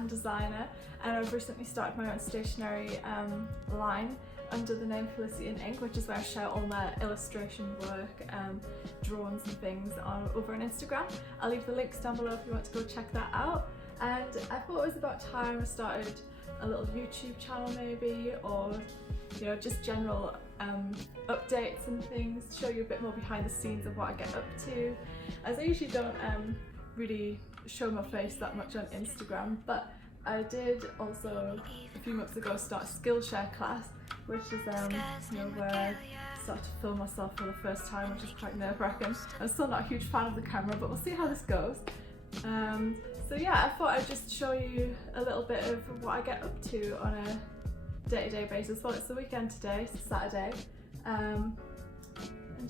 and designer, and I've recently started my own stationery line under the name Felicity Ink, which is where I share all my illustration work, drawings and things over on Instagram. I'll leave the links down below if you want to go check that out. And I thought it was about time I started a little YouTube channel maybe, or you know, just general updates and things, show you a bit more behind the scenes of what I get up to, as I usually don't really show my face that much on Instagram. But I did also a few months ago start a Skillshare class, which is you know, where I start to film myself for the first time, which is quite nerve-wracking. I'm still not a huge fan of the camera, but we'll see how this goes. So yeah, I thought I'd just show you a little bit of what I get up to on a day-to-day basis. Well, it's the weekend today, it's Saturday, and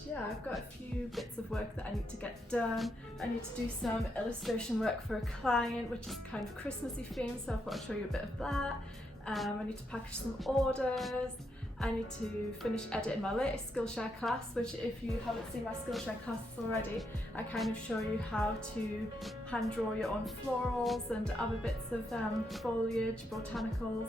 yeah, I've got a few bits of work that I need to get done. I need to do some illustration work for a client, which is kind of Christmassy themed, so I thought I'd show you a bit of that. I need to package some orders. I need to finish editing my latest Skillshare class, which if you haven't seen my Skillshare classes already, I kind of show you how to hand draw your own florals and other bits of foliage, botanicals,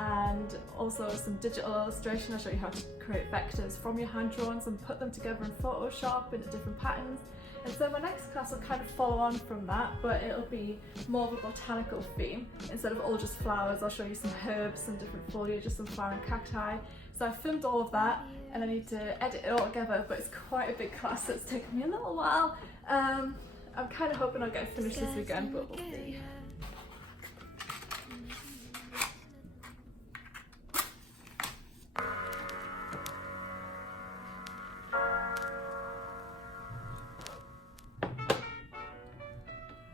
and also some digital illustration. I'll show you how to create vectors from your hand drawings and put them together in Photoshop into different patterns. And so my next class will kind of follow on from that, but it'll be more of a botanical theme. Instead of all just flowers, I'll show you some herbs, some different foliage, some flowering cacti. So I filmed all of that, and I need to edit it all together, but it's quite a big class, so it's taken me a little while. I'm kind of hoping I'll get it finished this weekend, but we'll see.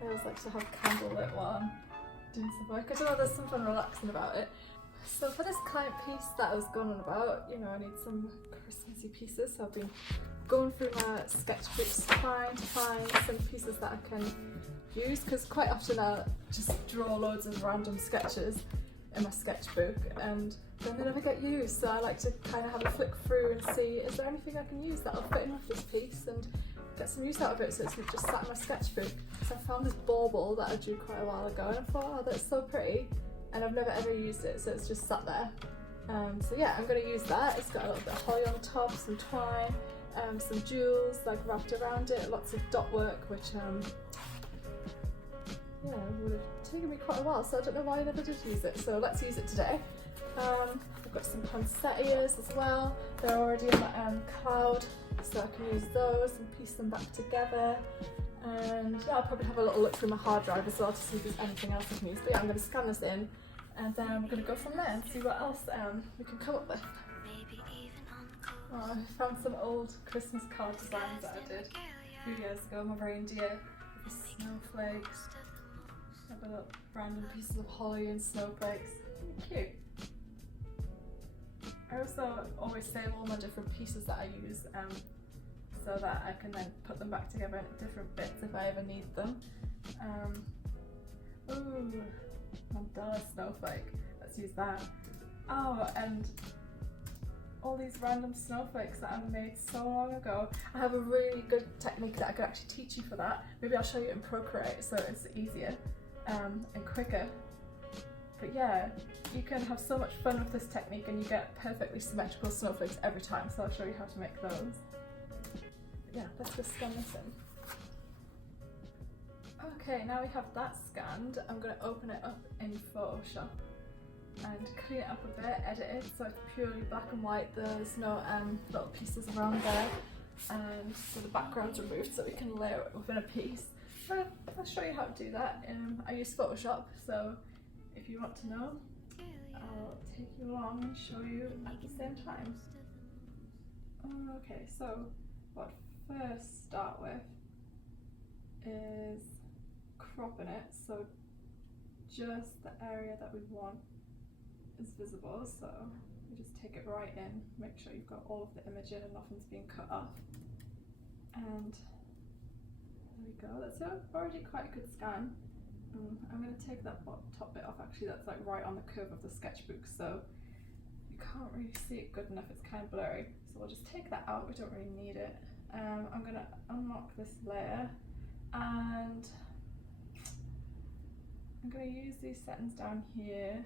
I always like to have candlelit while I'm doing some work. I don't know, there's something relaxing about it. So for this client piece that I was going on about, you know, I need some Christmassy pieces, so I've been going through my sketchbooks trying to find some pieces that I can use, because quite often I'll just draw loads of random sketches in my sketchbook and then they never get used, so I like to kind of have a flick through and see, is there anything I can use that'll fit in with this piece and get some use out of it, so it's just sat in my sketchbook. So I found this bauble that I drew quite a while ago and I thought, oh, that's so pretty, and I've never ever used it, so it's just sat there. So yeah, I'm going to use that. It's got a little bit of holly on the top, some twine, some jewels like wrapped around it, lots of dot work, which yeah, would have taken me quite a while, so I don't know why I never did use it, so let's use it today. I've got some poinsettias as well. They're already in my cloud, so I can use those and piece them back together. And yeah, I'll probably have a little look through my hard drive as well to see if there's anything else I can use. But yeah, I'm going to scan this in and then we're going to go from there and see what else we can come up with. Oh, I found some old Christmas card designs that I did a few years ago. My reindeer with the snowflakes. I've got random pieces of holly and snowflakes. Cute. I also always save all my different pieces that I use so that I can then put them back together in different bits if I ever need them. Ooh, Mandela snowflake. Let's use that. Oh, and all these random snowflakes that I made so long ago. I have a really good technique that I could actually teach you for that. Maybe I'll show you in Procreate so it's easier and quicker. But yeah, you can have so much fun with this technique and you get perfectly symmetrical snowflakes every time, so I'll show you how to make those. But yeah, let's just scan this in. Okay, now we have that scanned, I'm going to open it up in Photoshop and clean it up a bit, edit it so it's purely black and white. There's no little pieces around there, and so the background's removed so we can layer it within a piece. I'll show you how to do that. I use Photoshop, so if you want to know, I'll take you along and show you at the same time. Okay, so what I first start with is cropping it so just the area that we want is visible. So you just take it right in, make sure you've got all of the image in and nothing's being cut off. And there we go, that's already quite a good scan. I'm going to take that top bit off, actually that's like right on the curve of the sketchbook, so you can't really see it good enough, it's kind of blurry. So we'll just take that out, we don't really need it. I'm going to unlock this layer and I'm going to use these settings down here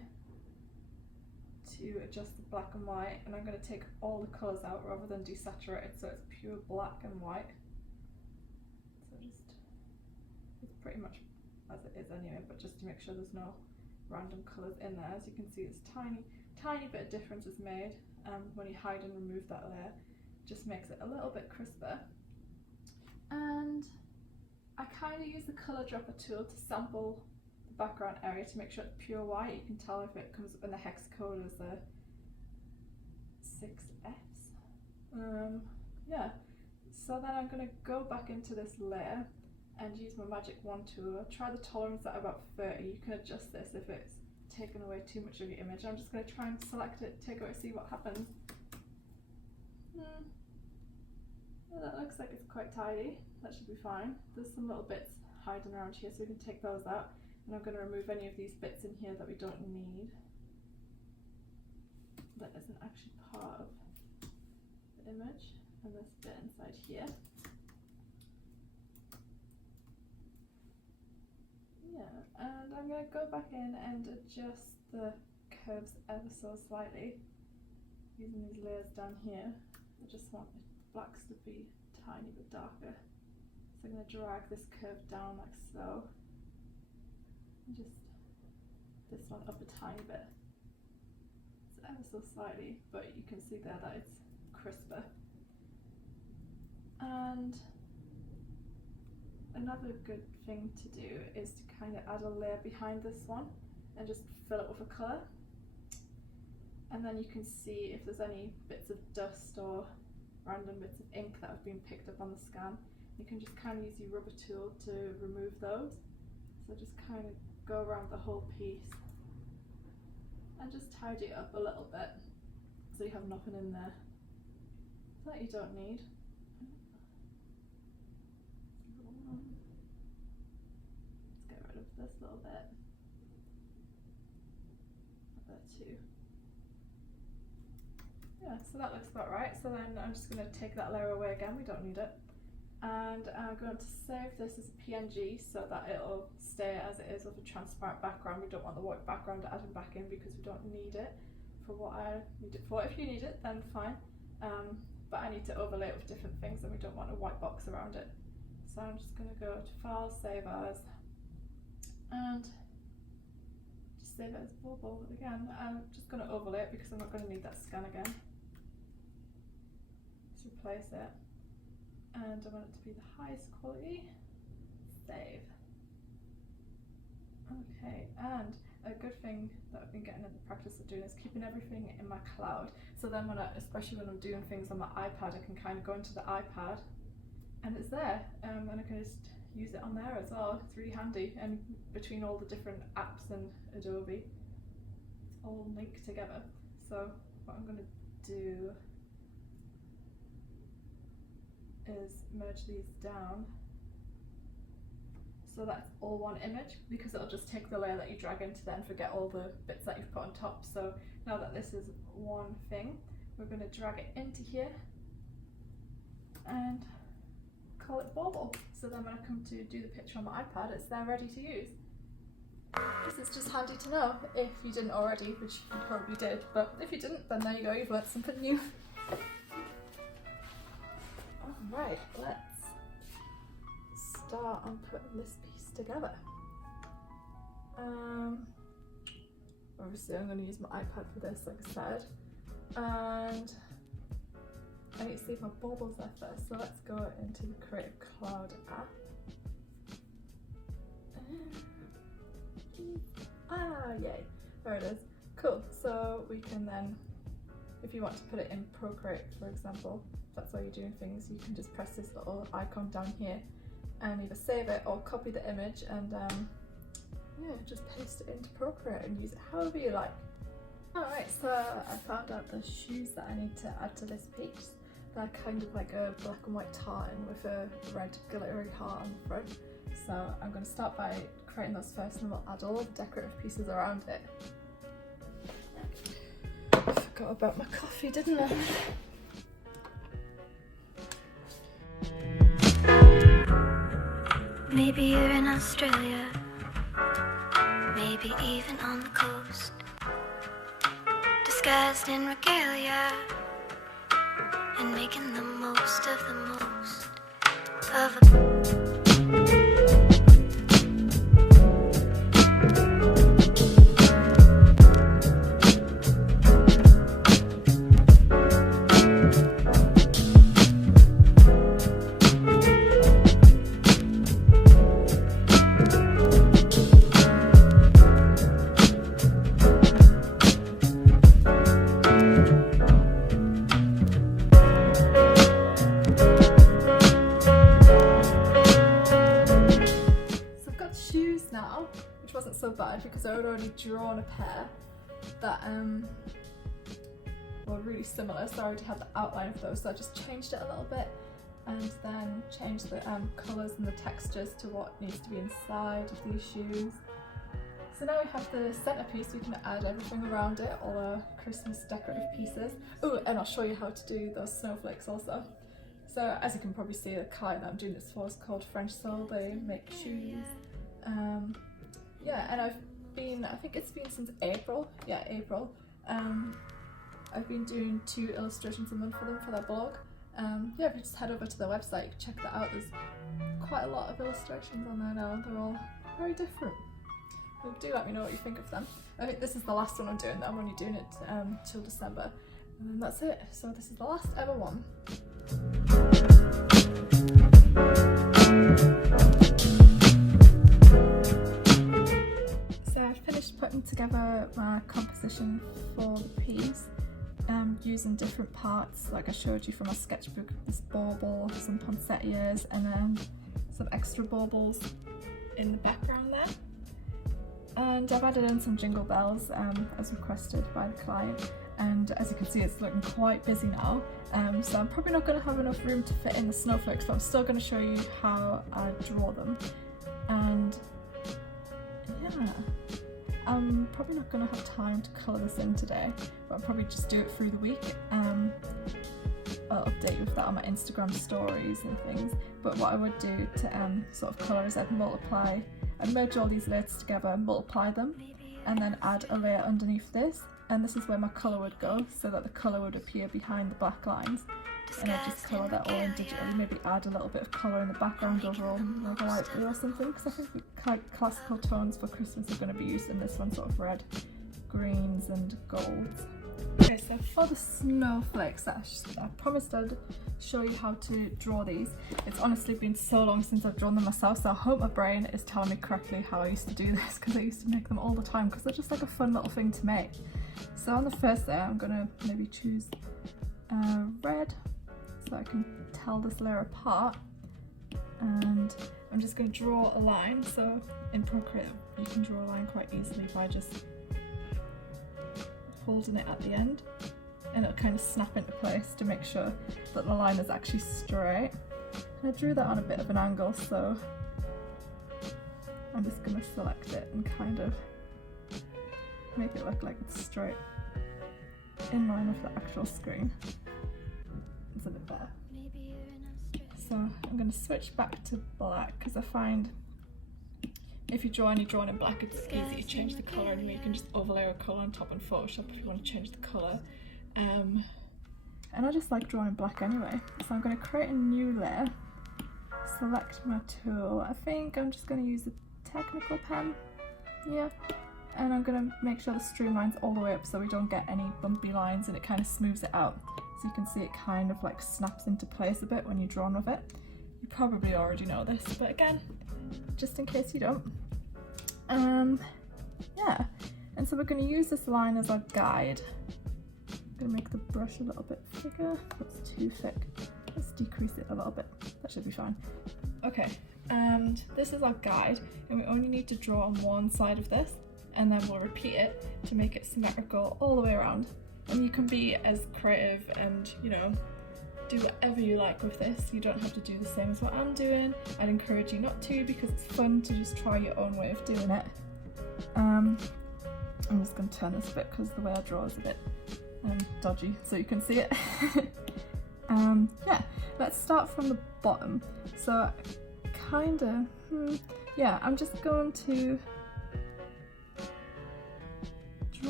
to adjust the black and white, and I'm going to take all the colours out rather than desaturate it, so it's pure black and white. So it's pretty much as it is anyway, but just to make sure there's no random colours in there. As you can see, this tiny bit of difference is made when you hide and remove that layer. Just makes it a little bit crisper. And I kind of use the colour dropper tool to sample the background area to make sure it's pure white. You can tell if it comes up in the hex code as a 6Fs. Yeah, so then I'm going to go back into this layer and use my magic wand tool. Try the tolerance at about 30. You can adjust this if it's taken away too much of your image. I'm just going to try and select it, take it away, see what happens. Well, that looks like it's quite tidy. That should be fine. There's some little bits hiding around here, so we can take those out. And I'm going to remove any of these bits in here that we don't need. That isn't actually part of the image. And this bit inside here. Yeah, and I'm going to go back in and adjust the curves ever so slightly using these layers down here. I just want the blacks to be a tiny bit darker. So I'm going to drag this curve down like so. And just this one up a tiny bit. It's ever so slightly, but you can see there that it's crisper. And another good thing to do is to kind of add a layer behind this one and just fill it with a colour. And then you can see if there's any bits of dust or random bits of ink that have been picked up on the scan. You can just kind of use your rubber tool to remove those. So just kind of go around the whole piece and just tidy it up a little bit so you have nothing in there that you don't need. Let's get rid of this little bit. There too. Yeah, so that looks about right. So then I'm just going to take that layer away again, we don't need it. And I'm going to save this as a PNG so that it'll stay as it is with a transparent background. We don't want the white background added back in because we don't need it for what I need it for. If you need it, then fine. But I need to overlay it with different things and we don't want a white box around it. So I'm just going to go to File, Save As, and just save it as bubble again. I'm just going to overlay it because I'm not going to need that scan again. Just replace it. And I want it to be the highest quality. Save. Okay, and a good thing that I've been getting in the practice of doing is keeping everything in my cloud. So then especially when I'm doing things on my iPad, I can kind of go into the iPad and it's there. And I can just use it on there as well. It's really handy. And between all the different apps and Adobe, it's all linked together. So what I'm going to do is merge these down so that's all one image, because it'll just take the layer that you drag into there and forget all the bits that you've put on top. So now that this is one thing, we're going to drag it into here and call it Bauble. So then when I come to do the picture on my iPad, it's there ready to use. This is just handy to know if you didn't already, which you probably did, but if you didn't, then there you go, you've learned something new. Alright, let's start on putting this piece together. Obviously I'm going to use my iPad for this, like I said, and I need to see if my Bauble's there first, so let's go into the Creative Cloud app. Yay, there it is. Cool, so we can then, if you want to put it in Procreate, for example, if that's why you're doing things, you can just press this little icon down here and either save it or copy the image and yeah, just paste it into Procreate and use it however you like. Alright, so I found out the shoes that I need to add to this piece. They're kind of like a black and white tartan with a red glittery heart on the front. So I'm going to start by creating those first and we'll add all the decorative pieces around it. I forgot about my coffee, didn't I? Maybe you're in Australia, maybe even on the coast, disguised in regalia, and making the most of the most of a... Wasn't so bad because I had already drawn a pair that were really similar, so I already had the outline of those, so I just changed it a little bit and then changed the colours and the textures to what needs to be inside of these shoes. So now we have the centrepiece, we can add everything around it, all our Christmas decorative pieces. Oh, and I'll show you how to do those snowflakes also. So as you can probably see, the client that I'm doing this for is called French Soul. They make shoes. Yeah, and I think it's been since April. Yeah, April. I've been doing 2 illustrations a month for them for their blog. Yeah, if you just head over to their website, check that out. There's quite a lot of illustrations on there now. They're all very different. So do let me know what you think of them. I think this is the last one I'm doing. I'm only doing it till December. And then that's it. So this is the last ever one. Putting together my composition for the piece, using different parts like I showed you from my sketchbook, this bauble, some poinsettias, and then some extra baubles in the background there. And I've added in some jingle bells as requested by the client, and as you can see it's looking quite busy now, so I'm probably not going to have enough room to fit in the snowflakes, but I'm still going to show you how I draw them. And yeah, I'm probably not going to have time to colour this in today, but I'll probably just do it through the week. I'll update you with that on my Instagram stories and things, but what I would do to sort of colour is I'd merge all these layers together, multiply them, and then add a layer underneath this, and this is where my colour would go, so that the colour would appear behind the black lines. And I'll just colour that all in digitally, maybe add a little bit of colour in the background overall, like a light blue or something, because I think the classical tones for Christmas are going to be used in this one, sort of red, greens and golds. Okay, so for the snowflakes, I promised I'd show you how to draw these. It's honestly been so long since I've drawn them myself, so I hope my brain is telling me correctly how I used to do this, because I used to make them all the time, because they're just like a fun little thing to make. So on the first layer, I'm going to maybe choose red, so I can tell this layer apart, and I'm just going to draw a line. So in Procreate you can draw a line quite easily by just holding it at the end, and it'll kind of snap into place to make sure that the line is actually straight. And I drew that on a bit of an angle, so I'm just going to select it and kind of make it look like it's straight in line with the actual screen. It's a bit better. So I'm going to switch back to black, because I find if you draw any drawing in black, it's easy to change the colour, and you can just overlay a colour on top in Photoshop if you want to change the colour. And I just like drawing black anyway, so I'm going to create a new layer, select my tool. I think I'm just going to use a technical pen, yeah, and I'm going to make sure the streamline's all the way up so we don't get any bumpy lines, and it kind of smooths it out. So you can see it kind of like snaps into place a bit when you draw on with it. You probably already know this, but again, just in case you don't. Yeah, and so we're going to use this line as our guide. I'm going to make the brush a little bit thicker. That's too thick. Let's decrease it a little bit. That should be fine. Okay, and this is our guide, and we only need to draw on one side of this, and then we'll repeat it to make it symmetrical all the way around. And you can be as creative and, you know, do whatever you like with this. You don't have to do the same as what I'm doing. I'd encourage you not to, because it's fun to just try your own way of doing it. I'm just going to turn this a bit because the way I draw is a bit dodgy, so you can see it. Yeah, let's start from the bottom. So kind of, yeah, I'm just going to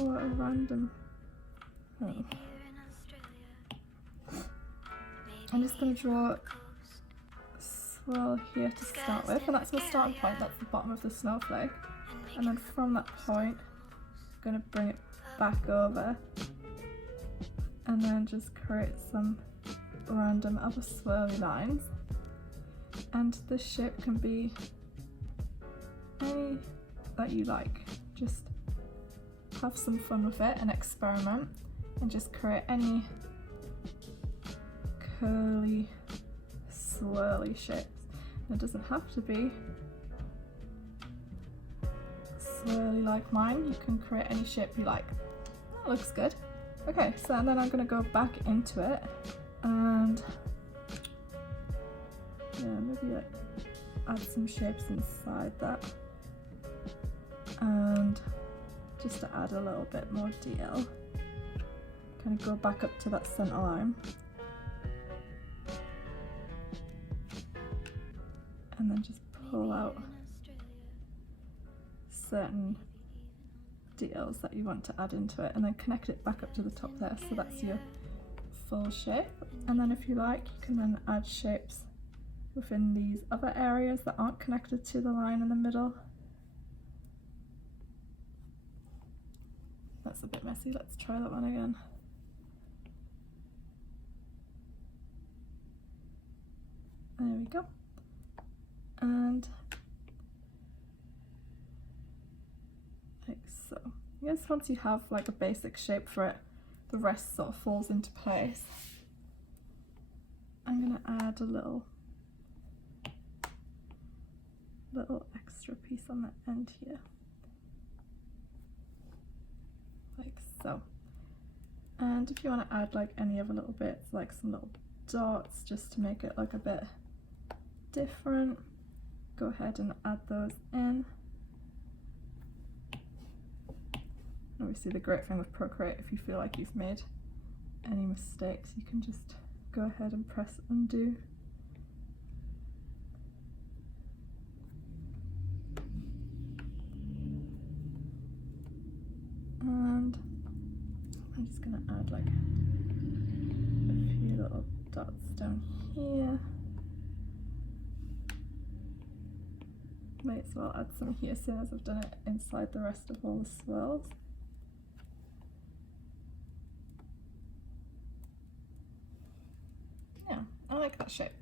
draw a random. I'm just going to draw a swirl here to start with, and that's my starting point. That's the bottom of the snowflake, and then from that point I'm going to bring it back over and then just create some random other swirly lines, and the shape can be any that you like. Just have some fun with it and experiment and just create any curly swirly shapes. It doesn't have to be swirly like mine. You can create any shape you like. That looks good. Okay, so then I'm going to go back into it and yeah, maybe like add some shapes inside that, and just to add a little bit more detail, kind of go back up to that center line and then just pull out certain details that you want to add into it, and then connect it back up to the top there, so that's your full shape. And then if you like, you can then add shapes within these other areas that aren't connected to the line in the middle. That's a bit messy, let's try that one again. There we go. And like so. Yes, once you have like a basic shape for it, the rest sort of falls into place. I'm gonna add a little extra piece on the end here, like so. And if you want to add like any other little bits, like some little dots, just to make it look a bit different, go ahead and add those in. Obviously the great thing with Procreate, if you feel like you've made any mistakes, you can just go ahead and press undo. And I'm just going to add like a few little dots down here. May as well add some here, seeing as I've done it inside the rest of all the swirls. Yeah, I like that shape.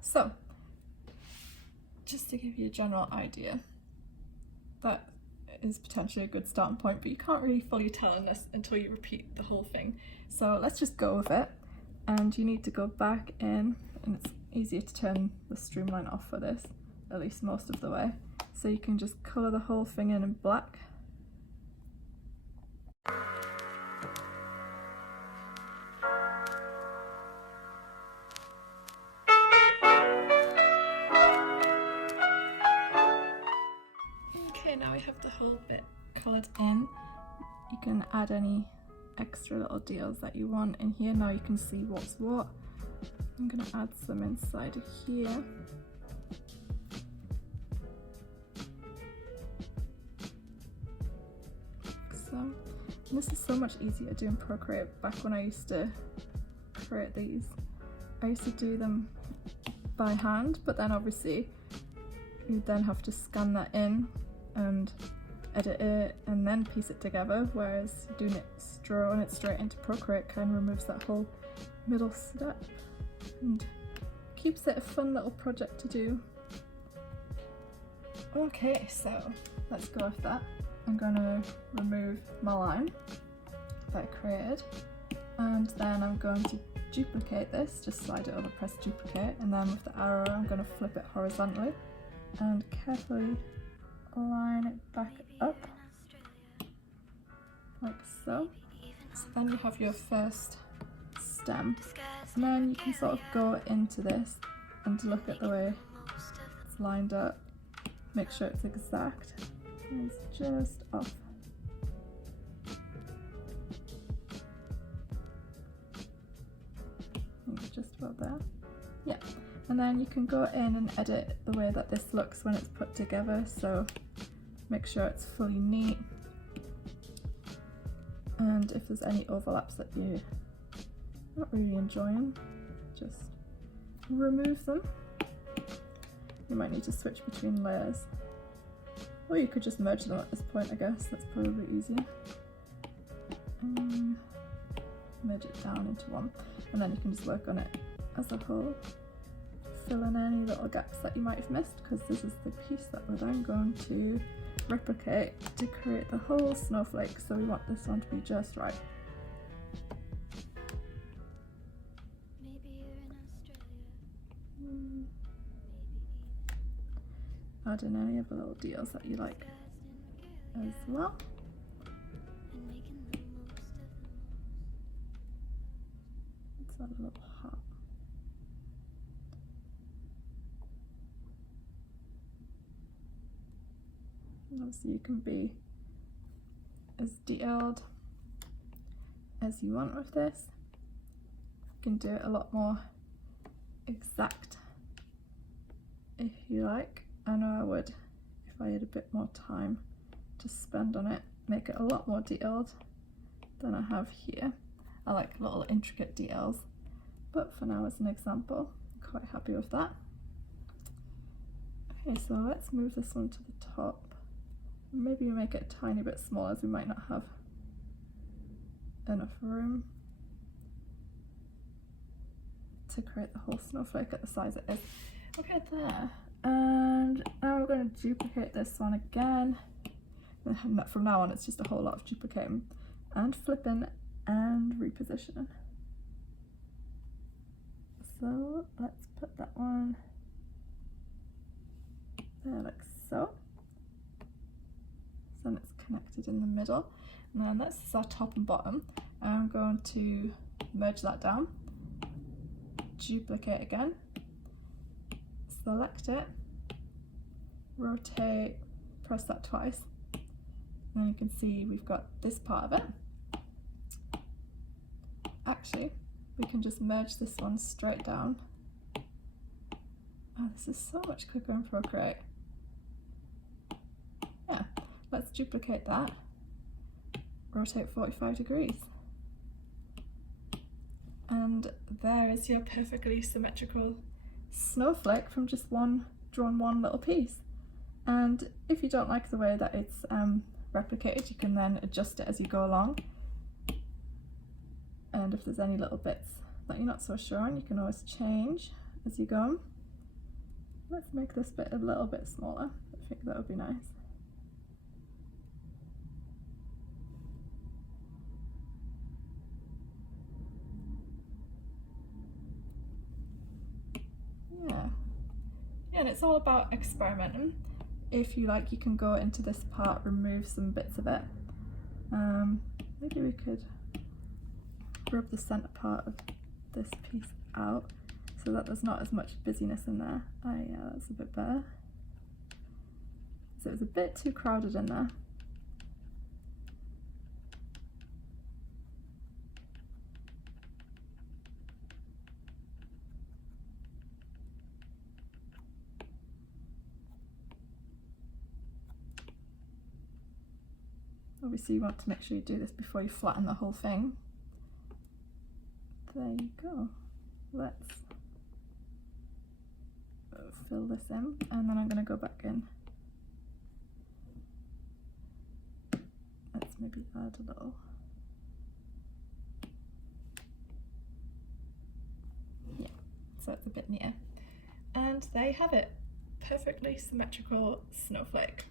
So, just to give you a general idea, that is potentially a good starting point, but you can't really fully tell unless until you repeat the whole thing. So let's just go with it, and you need to go back in, and it's easier to turn the streamline off for this, at least most of the way. So you can just colour the whole thing in black. Okay, now we have the whole bit coloured in. You can add any extra little details that you want in here. Now you can see what's what. I'm going to add some inside of here. And this is so much easier doing Procreate. Back when I used to create these, I used to do them by hand, but then obviously you then have to scan that in and edit it and then piece it together, whereas doing it, drawing it straight into Procreate kind of removes that whole middle step and keeps it a fun little project to do. Okay, so let's go with that. I'm going to remove my line that I created, and then I'm going to duplicate this, just slide it over, press duplicate, and then with the arrow I'm going to flip it horizontally and carefully line it back up, like so. So then you have your first stem, and then you can sort of go into this and look at the way it's lined up, make sure it's exact. It's just off. Just about there. Yeah, and then you can go in and edit the way that this looks when it's put together, so make sure it's fully neat. and if there's any overlaps that you're not really enjoying, just remove them. You might need to switch between layers, or you could just merge them at this point, I guess. That's probably easier. And merge it down into one, and then you can just work on it as a whole. Fill in any little gaps that you might have missed, because this is the piece that we're then going to replicate to create the whole snowflake, so we want this one to be just right. Add in any of the little details that you like as well. Let's add a little heart. And obviously you can be as detailed as you want with this. You can do it a lot more exact if you like. I know I would, if I had a bit more time to spend on it, make it a lot more detailed than I have here. I like little intricate details, but for now as an example, I'm quite happy with that. Okay, so let's move this one to the top. Maybe make it a tiny bit smaller, as we might not have enough room to create the whole snowflake at the size it is. Okay, there. And now we're going to duplicate this one again. From now on it's just a whole lot of duplicating and flipping and repositioning. So let's put that one there like so. So then it's connected in the middle. And then this is our top and bottom. I'm going to merge that down, duplicate again, select it, rotate, press that twice, and then you can see we've got this part of it. Actually, we can just merge this one straight down. Oh, this is so much quicker in Procreate. Yeah, let's duplicate that, rotate 45 degrees. And there is your perfectly symmetrical snowflake from just drawn one little piece. And if you don't like the way that it's replicated, you can then adjust it as you go along. And if there's any little bits that you're not so sure on, you can always change as you go. Let's make this bit a little bit smaller. I think that would be nice. Yeah, and it's all about experimenting. If you like, you can go into this part, remove some bits of it. Maybe we could rub the center part of this piece out so that there's not as much busyness in there. Oh yeah, that's a bit better. So it was a bit too crowded in there. Obviously you want to make sure you do this before you flatten the whole thing. There you go. Let's fill this in, and then I'm going to go back in. Let's maybe add a little. Yeah, so it's a bit neater. And there you have it. Perfectly symmetrical snowflake.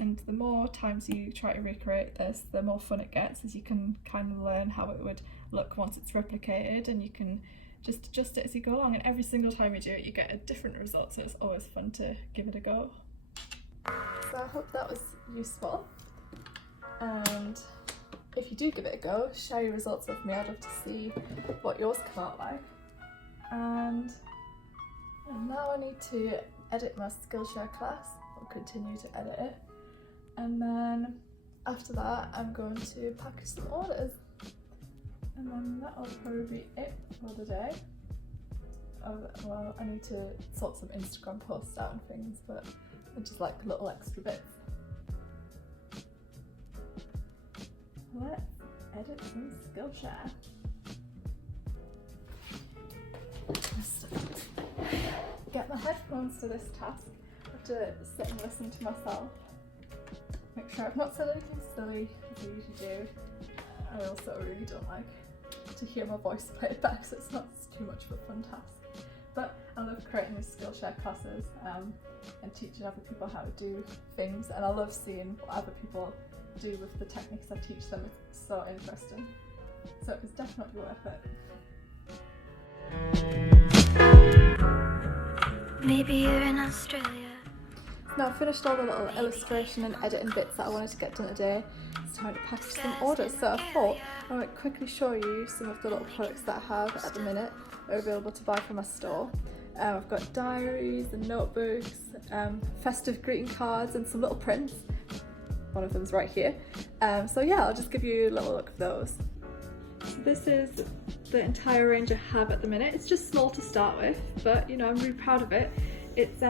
And the more times you try to recreate this, the more fun it gets, as you can kind of learn how it would look once it's replicated, and you can just adjust it as you go along, and every single time you do it you get a different result, so it's always fun to give it a go. So I hope that was useful, and if you do give it a go, share your results with me. I'd love to see what yours come out like. And now I need to edit my Skillshare class. I'll continue to edit it. And then after that, I'm going to package some orders. And then that'll probably be it for the day. Well, I need to sort some Instagram posts out and things, but I just like little extra bits. Let's edit some Skillshare. Get my headphones to this task. I have to sit and listen to myself. Make sure I've not said anything silly, as I usually do. I also really don't like to hear my voice played back, so it's not too much of a fun task. But I love creating these Skillshare classes and teaching other people how to do things, and I love seeing what other people do with the techniques I teach them. It's so interesting. So it's definitely worth it. Maybe you're in Australia. Now I've finished all the little illustration and editing bits that I wanted to get done today. It's time to package some orders. So I thought I might quickly show you some of the little products that I have at the minute that are available to buy from my store. I've got diaries and notebooks, festive greeting cards and some little prints. One of them's right here. So yeah, I'll just give you a little look of those. So this is the entire range I have at the minute. It's just small to start with, but you know, I'm really proud of it. It's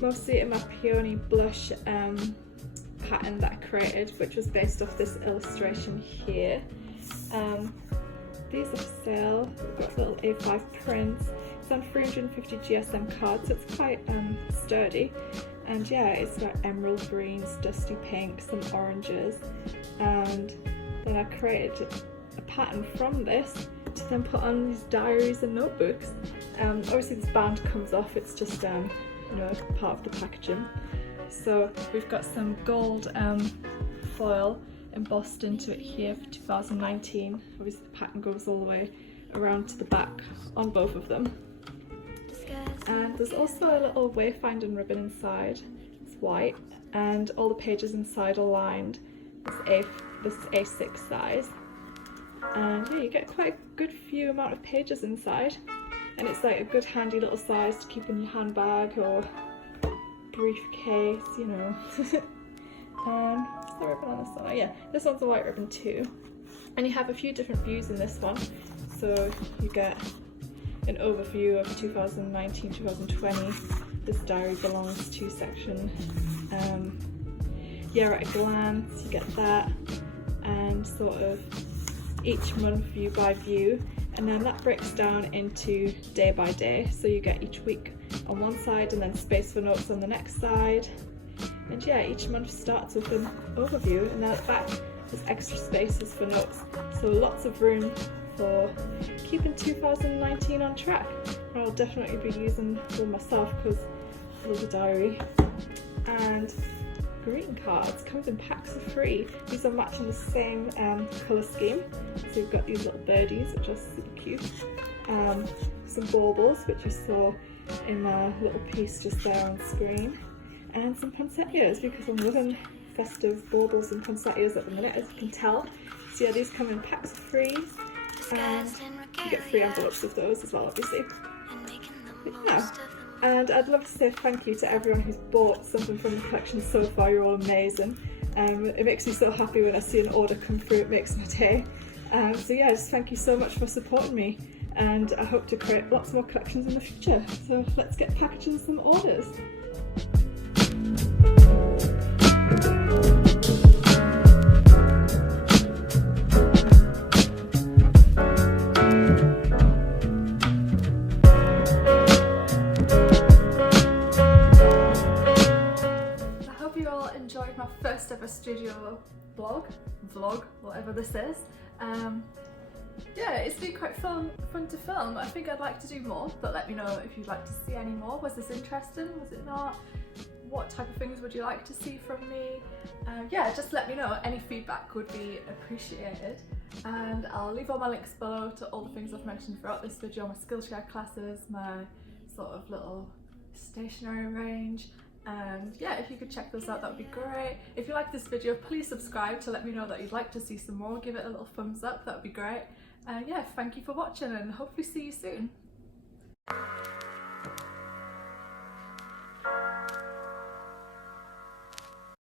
mostly in my peony blush pattern that I created, which was based off this illustration here. These are for sale. We've got little A5 prints. It's on 350 GSM cards, so it's quite sturdy. And yeah, it's got emerald greens, dusty pink, some oranges, and then I created a pattern from this to then put on these diaries and notebooks. Obviously this band comes off, it's just you know, part of the packaging. So we've got some gold foil embossed into it here for 2019. Obviously the pattern goes all the way around to the back on both of them. And there's also a little wayfinding ribbon inside. It's white, and all the pages inside are lined. This A6 size. And yeah, you get quite a good few amount of pages inside. And it's like a good handy little size to keep in your handbag or briefcase, you know. What's the ribbon on this one? Oh yeah, this one's a white ribbon too. And you have a few different views in this one. So you get an overview of 2019-2020. This diary belongs to section yeah, at a glance, you get that, and sort of each month view by view, and then that breaks down into day by day, so you get each week on one side and then space for notes on the next side. And yeah, each month starts with an overview, and then at the back there's extra spaces for notes, so lots of room for keeping 2019 on track. I'll definitely be using them myself because I love the diary. And greeting cards comes in packs of 3. These are matching the same colour scheme. So you've got these little birdies, which are super cute. Some baubles, which you saw in a little piece just there on screen. And some poinsettias, because I'm loving festive baubles and poinsettias at the minute, as you can tell. So yeah, these come in packs of 3. And you get 3 envelopes of those as well, obviously. But yeah, and I'd love to say thank you to everyone who's bought something from the collection so far. You're all amazing. It makes me so happy when I see an order come through, it makes my day. So yeah, just thank you so much for supporting me, and I hope to create lots more collections in the future. So let's get packaging some orders. Enjoyed my first ever studio vlog, whatever this is. Yeah, it's been quite fun to film. I think I'd like to do more, but let me know if you'd like to see any more. Was this interesting? Was it not? What type of things would you like to see from me? Yeah, just let me know. Any feedback would be appreciated. And I'll leave all my links below to all the things I've mentioned throughout this video, my Skillshare classes, my sort of little stationery range. And yeah, if you could check those out, that would be great. If you like this video, please subscribe to let me know that you'd like to see some more. Give it a little thumbs up, that would be great. And yeah, thank you for watching, and hopefully see you soon.